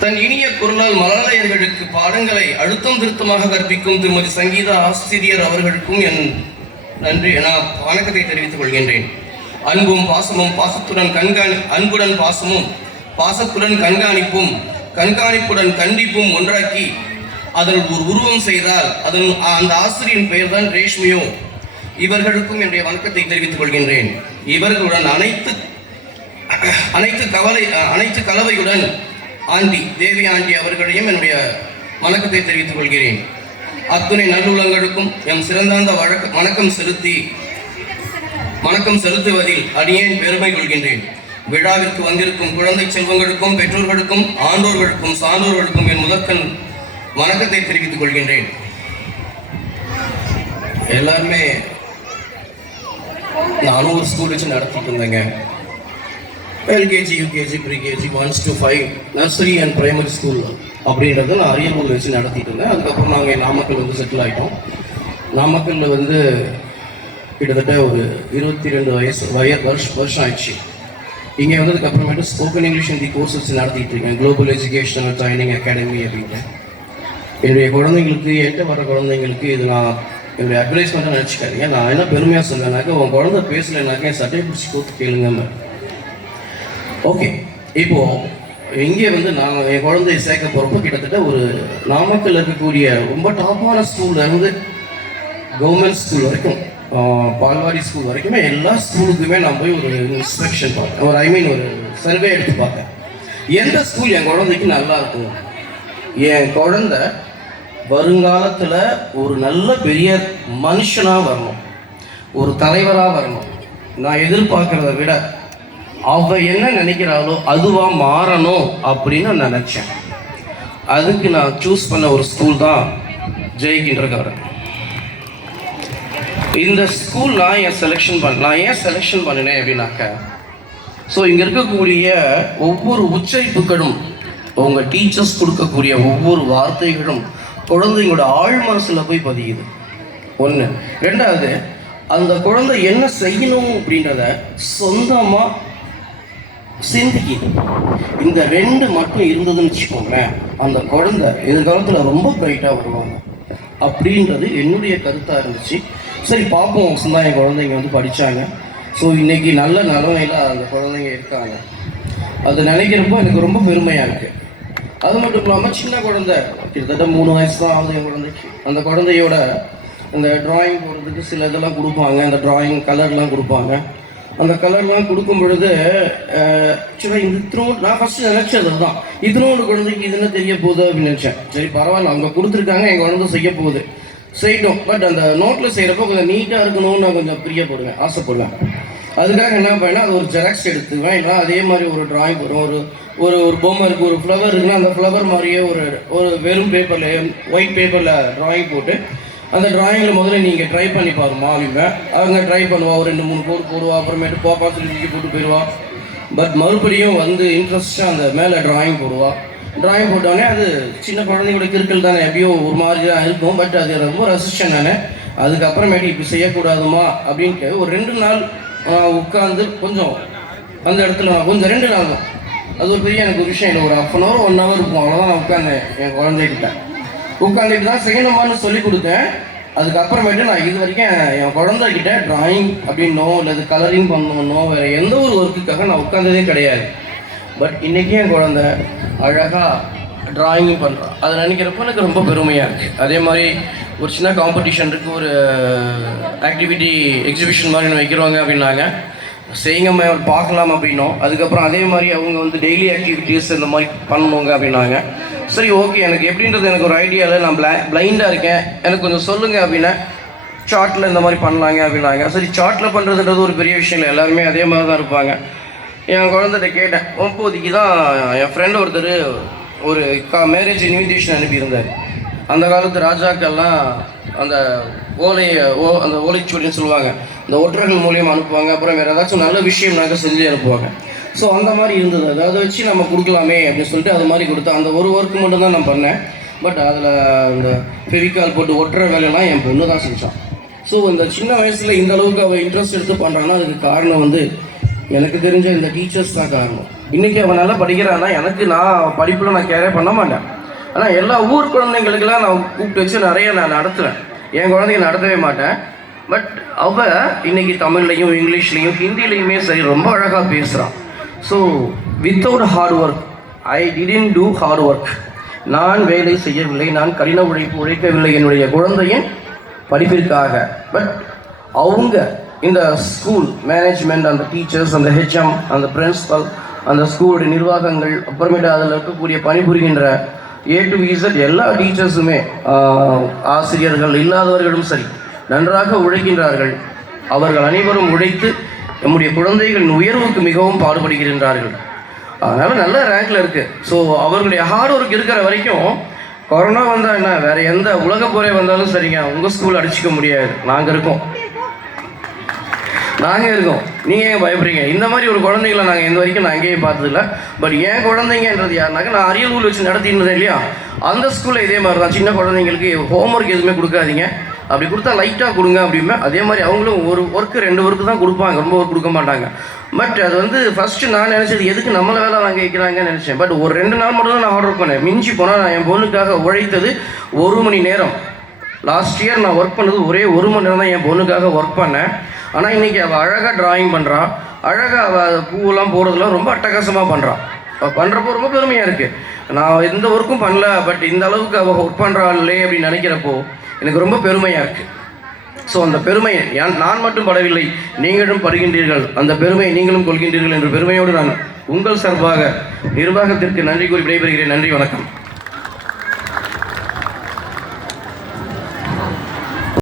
தன் இனிய குரலால் மழலையர்களுக்கு பாடங்களை அழுத்தம் திருத்தமாக கற்பிக்கும் திருமதி சங்கீதா ஆசிரியர் அவர்களுக்கும் என் நன்றி வணக்கத்தை தெரிவித்துக் கொள்கின்றேன். அன்பும் பாசமும் அன்புடன் பாசமும் பாசத்துடன் கண்காணிப்புடன் கண்டிப்பும் ஒன்றாக்கி அதில் ஒரு உருவம் செய்தால் அந்த ஆசிரியரின் பெயர் தான் ரேஷ்மியோ. இவர்களுக்கும் என்னுடைய வணக்கத்தை தெரிவித்துக் கொள்கின்றேன். இவர்களுடன் அனைத்து கலவையுடன் தேவி ஆண்டி அவர்களையும் என்னுடைய வணக்கத்தை தெரிவித்துக் கொள்கிறேன். அத்துணை நல்லுள்ளங்களுக்கும் எம் சிறந்தாந்த வணக்கம் செலுத்துவதில் அடியேன் பெருமை கொள்கின்றேன். விழாவிற்கு வந்திருக்கும் குழந்தை செல்வங்களுக்கும் பெற்றோர்களுக்கும் ஆண்டோர்களுக்கும் சான்றோர்களுக்கும் என் முதற்கண் வணக்கத்தை தெரிவித்துக் கொள்கின்றேன். எல்லாருமே நானும் ஒரு ஸ்கூல் வச்சு நடத்திட்டு இருந்தேங்க. LKG, UKG, pre-KG, 1 to 5 nursery and primary school அப்படின்றத நான் அரியலூர் வச்சு நடத்திட்டு இருந்தேன். அதுக்கப்புறம் நாங்கள் நாமக்கல் செட்டில் ஆகிட்டோம். நாமக்கல்லில் கிட்டத்தட்ட ஒரு 22 வருஷம் ஆயிடுச்சு. இங்கே வந்ததுக்கப்புறமேட்டு ஸ்போக்கன் இங்கிலீஷ் ஹிந்தி கோர்ஸ் வச்சு நடத்திட்டு இருக்கேன். குளோபல் எஜுகேஷனல் ட்ரைனிங் அகாடமி அப்படின்ட்டு. என்னுடைய குழந்தைங்களுக்கு என்கிட்ட வர குழந்தைங்களுக்கு இது நான் என்னுடைய அட்வைஸ்மெண்ட்டாக நினச்சிக்காதீங்க. நான் என்ன பெருமையாக சொன்னேன்னாக்கா, உன் குழந்தை பேசலைனாக்கா என் சட்டையை பிடிச்சி கூப்பிட்டு கேளுங்க. ஓகே, இப்போது இங்கே நான் என் குழந்தைய சேர்க்க போகிறப்போ கிட்டத்தட்ட ஒரு நாமக்கல் இருக்கக்கூடிய ரொம்ப டாப்பான ஸ்கூல்லேருந்து கவர்மெண்ட் ஸ்கூல் வரைக்கும், பால்வாடி ஸ்கூல் வரைக்குமே எல்லா ஸ்கூலுக்குமே நான் போய் ஒரு இன்ஸ்பெக்ஷன் பார்த்தேன். ஒரு சர்வே எடுத்து பார்த்தேன். எந்த ஸ்கூல் என் குழந்தைக்கு நல்லா இருக்கும், என் குழந்தை வருங்காலத்தில் ஒரு நல்ல பெரிய மனுஷனாக வரணும், ஒரு தலைவராக வரணும், நான் எதிர்பார்க்குறத விட அவ என்ன நினைக்கிறாளோ அதுவாக மாறணும் அப்படின்னு நான் நினச்சேன். அதுக்கு நான் சூஸ் பண்ண ஒரு ஸ்கூல் தான் ஜெய் கிண்டர்கார்டன். இந்த ஸ்கூல் நான் ஏன் செலெக்ஷன் பண்ணினேன் அப்படின்னாக்க, ஸோ இங்கே இருக்கக்கூடிய ஒவ்வொரு உச்சரிப்புகளும், உங்கள் டீச்சர்ஸ் கொடுக்கக்கூடிய ஒவ்வொரு வார்த்தைகளும் குழந்தைங்களோட ஆழ் மனசில் போய் பதியுது. ஒன்று. ரெண்டாவது, அந்த குழந்தை என்ன செய்யணும் அப்படின்றத சொந்தமாக சிந்திக்கணும். இந்த 2 மட்டும் இருந்ததுன்னு வச்சுக்கோங்களேன், அந்த குழந்தை எதிர்காலத்தில் ரொம்ப பிரைட்டாக வருவாங்க அப்படின்றது என்னுடைய கருத்தாக இருந்துச்சு. சரி பார்ப்போம். என் குழந்தைங்க படித்தாங்க. ஸோ இன்றைக்கி நல்ல நிலைமையில் அந்த குழந்தைங்க இருக்காங்க. அது நினைக்கிறப்போ எனக்கு ரொம்ப பெருமையாக இருக்குது. அது மட்டும் இல்லாமல் சின்ன குழந்தை, கிட்டத்தட்ட 3 வயசு தான் ஆகுது என் குழந்தைக்கு. அந்த குழந்தையோட அந்த ட்ராயிங் போடுறதுக்கு சில இதெல்லாம் கொடுப்பாங்க, அந்த ட்ராயிங் கலர்லாம் கொடுப்பாங்க. அந்த கலர்லாம் கொடுக்கும் பொழுது நான் ஃபஸ்ட்டு நினச்சது தான், இதனோட குழந்தைக்கு இது என்ன தெரிய போகுது அப்படின்னு நினச்சேன். சரி பரவாயில்ல, அவங்க கொடுத்துருக்காங்க, என் குழந்தை செய்ய போகுது, செய்யட்டும். பட் அந்த நோட்டில் செய்கிறப்போ கொஞ்சம் நீட்டாக இருக்கணும்னு நான் கொஞ்சம் பிரியப்படுவேன், ஆசைப்படுவேன். அதுக்காக என்ன பண்ணேன், அது ஒரு ஜெராக்ஸ் எடுத்துவேன். இல்லை அதே மாதிரி ஒரு ட்ராயிங் வரும், ஒரு பொம்மை இருக்குது, ஒரு ஃப்ளவர் இருக்குன்னா அந்த ஃப்ளவர் மாதிரியே ஒரு வெறும் பேப்பரில், ஒயிட் பேப்பரில் ட்ராயிங் போட்டு அந்த ட்ராயிங்கில் முதல்ல நீங்கள் ட்ரை பண்ணி பாருமா அப்படிங்க. அவங்க ட்ரை பண்ணுவா, ஒரு 2-3 கோடு போடுவா, அப்புறமேட்டு போப்பா சொல்லி போட்டு போயிடுவா. பட் மறுபடியும் இன்ட்ரெஸ்ட்டாக அந்த மேலே ட்ராயிங் போடுவா. ட்ராயிங் போட்டோடனே அது சின்ன குழந்தைங்களோட கிறுக்கல் தானே, எப்படியோ ஒரு மாதிரி தான் இருக்கும். பட் அது ரொம்ப ரசிச்சேன் நான். அதுக்கப்புறமேட்டு இப்படி செய்யக்கூடாதுமா அப்படின்ட்டு ஒரு 2 நாள் உட்காந்து கொஞ்சம் அந்த இடத்துல கொஞ்சம் 2 நாள் தான், அது ஒரு பெரிய எனக்கு ஒரு விஷயம் இல்லை. ஒரு 1/2 hour 1 hour இருக்கும், அவ்வளோதான். நான் உட்காந்தேன் என் குழந்தைகிட்ட உட்காந்துட்டு தான் செய்யணுமான்னு சொல்லி கொடுத்தேன். அதுக்கப்புறமேட்டு நான் இது வரைக்கும் என் குழந்தைகிட்ட ட்ராயிங் அப்படின்னோ இல்லை கலரிங் பண்ணணுன்னோ வேறு எந்த ஒரு ஒர்க்குக்காக நான் உட்காந்ததே கிடையாது. பட் இன்றைக்கி என் குழந்தை அழகாக ட்ராயிங் பண்ணுறான். அதை நினைக்கிறப்போ எனக்கு ரொம்ப பெருமையாக இருக்குது. அதே மாதிரி ஒரு சின்ன காம்படிஷன் இருக்குது, ஒரு ஆக்டிவிட்டி எக்ஸிபிஷன் மாதிரி வைக்கிறவங்க அப்படின்னாங்க, செய்யுங்க பார்க்கலாம் அப்படின்னோம். அதுக்கப்புறம் அதே மாதிரி அவங்க டெய்லி ஆக்டிவிட்டீஸ் இந்த மாதிரி பண்ணணுங்க அப்படின்னாங்க. சரி ஓகே, எனக்கு எப்படின்றது எனக்கு ஒரு ஐடியா இல்லை, நான் பிளைண்டாக இருக்கேன், எனக்கு கொஞ்சம் சொல்லுங்கள் அப்படின்னா சார்ட்டில் இந்த மாதிரி பண்ணலாங்க அப்படின்னாங்க. சரி சார்ட்டில் பண்ணுறதுன்றது ஒரு பெரிய விஷயம் இல்லை, எல்லாருமே அதே மாதிரி தான் இருப்பாங்க. என் குழந்தைகிட்ட கேட்டேன். இப்போதைக்கு தான் என் ஃப்ரெண்டு ஒருத்தர் ஒரு மேரேஜ் இன்விடேஷன் அனுப்பியிருந்தார். அந்த காலத்து ராஜாக்கள்லாம் அந்த ஓலைச்சுவடின்னு சொல்லுவாங்க, இந்த ஒற்றர்கள் மூலியம் அனுப்புவாங்க. அப்புறம் வேறு ஏதாச்சும் நல்ல விஷயம்னாக்க செஞ்சு அனுப்புவாங்க. ஸோ அந்த மாதிரி இருந்தது. அதை வச்சு நம்ம கொடுக்கலாமே அப்படின்னு சொல்லிட்டு அது மாதிரி கொடுத்தா அந்த ஒரு ஒர்க்கு மட்டும்தான் நான் பண்ணேன். பட் அதில் இந்த ஃபெவிகால் போட்டு ஒட்டுற வேலையெல்லாம் என் பொண்ணு தான் செஞ்சான். ஸோ இந்த சின்ன வயசில் இந்த அளவுக்கு அவள் இன்ட்ரெஸ்ட் எடுத்து பண்ணுறான்னா அதுக்கு காரணம் எனக்கு தெரிஞ்ச இந்த டீச்சர்ஸ் தான் காரணம். இன்றைக்கி அவன் நல்லா படிக்கிறான்னா எனக்கு நான் படிப்பில் நான் கேரே பண்ண மாட்டேன். ஆனால் எல்லா ஊர் குழந்தைங்களுக்கெல்லாம் நான் கூப்பிட்டு வச்சு நிறைய நான் நடத்துவேன். என் குழந்தைங்க நடத்தவே மாட்டேன். பட் அவள் இன்றைக்கி தமிழ்லையும் இங்கிலீஷ்லேயும் ஹிந்திலையுமே சரி ரொம்ப அழகாக பேசுகிறான். So without hard work, I didn't two hard work. நான் வேலை செய்யவில்லை, நான் கடின உழைக்கவில்லை என்னுடைய குழந்தையின் படிப்பிற்காக. பட் அவங்க இந்த ஸ்கூல் மேனேஜ்மெண்ட், அந்த டீச்சர்ஸ், அந்த ஹெச்எம், அந்த பிரின்சிபல், அந்த ஸ்கூலுடைய நிர்வாகங்கள், அப்புறமேட்டு அதில் இருக்கக்கூடிய பணிபுரிகின்ற A to Z எல்லா டீச்சர்ஸுமே, ஆசிரியர்கள் இல்லாதவர்களும் சரி நன்றாக உழைக்கின்றார்கள். அவர்கள் அனைவரும் உழைத்து நம்முடைய குழந்தைகளின் உயர்வுக்கு மிகவும் பாடுபடுகின்றார்கள். அதனால் நல்ல ரேங்கில் இருக்குது. ஸோ அவர்களுடைய ஹார்ட் ஒர்க் இருக்கிற வரைக்கும் கொரோனா வந்தால் என்ன, வேறு எந்த உலக போரே வந்தாலும் சரிங்க, உங்கள் ஸ்கூல் அடிச்சிக்க முடியாது. நாங்கள் இருக்கோம். நீங்கள் ஏன் பயப்படுறீங்க? இந்த மாதிரி ஒரு குழந்தைகளை நாங்கள் எந்த வரைக்கும் நான் எங்கேயும் பார்த்ததில்ல. பட் என் குழந்தைங்கன்றது யாருனாக்கா, நான் அரியலூர் வச்சு நடத்திருந்தேன் இல்லையா, அந்த ஸ்கூலில் இதே மாதிரி தான். சின்ன குழந்தைங்களுக்கு ஹோம்ஒர்க் எதுவுமே கொடுக்காதீங்க, அப்படி கொடுத்தா லைட்டாக கொடுங்க அப்படிமே. அதே மாதிரி அவங்களும் ஒரு ஒர்க்கு 2 ஒர்க்கு தான் கொடுப்பாங்க, ரொம்ப ஒர்க் கொடுக்க மாட்டாங்க. பட் அது வந்து ஃபஸ்ட்டு நான் நினச்சது எதுக்கு நம்மளை வேலை வாங்க வைக்கிறாங்கன்னு நினச்சேன். பட் ஒரு 2 நாள் மட்டும் தான் நான் ஆர்டர் பண்ணேன். மிஞ்சி போனால் நான் என் பொண்ணுக்காக உழைத்தது 1 மணி நேரம். லாஸ்ட் இயர் நான் ஒர்க் பண்ணது ஒரே 1 மணி நேரம் தான் என் பொண்ணுக்காக ஒர்க் பண்ணேன். ஆனால் இன்றைக்கி அவள் அழகாக ட்ராயிங் பண்ணுறான், அழகாக அவள் பூவெல்லாம் போகிறதுலாம் ரொம்ப அட்டகாசமாக பண்ணுறான். அவள் பண்ணுறப்போ ரொம்ப பெருமையாக இருக்குது. நான் எந்த ஒர்க்கும் பண்ணல, பட் இந்த அளவுக்கு அவள் ஒர்க் பண்ணுறாளே அப்படின்னு நினைக்கிறப்போ எனக்கு ரொம்ப பெருமையாக இருக்குது. ஸோ அந்த பெருமையை நான் மட்டும் படவில்லை, நீங்களும் படுகின்றீர்கள், அந்த பெருமையை நீங்களும் கொள்கின்றீர்கள் என்ற பெருமையோடு நான் உங்கள் சார்பாக நிர்வாகத்திற்கு நன்றி கூறி விடைபெறுகிறேன். நன்றி, வணக்கம்.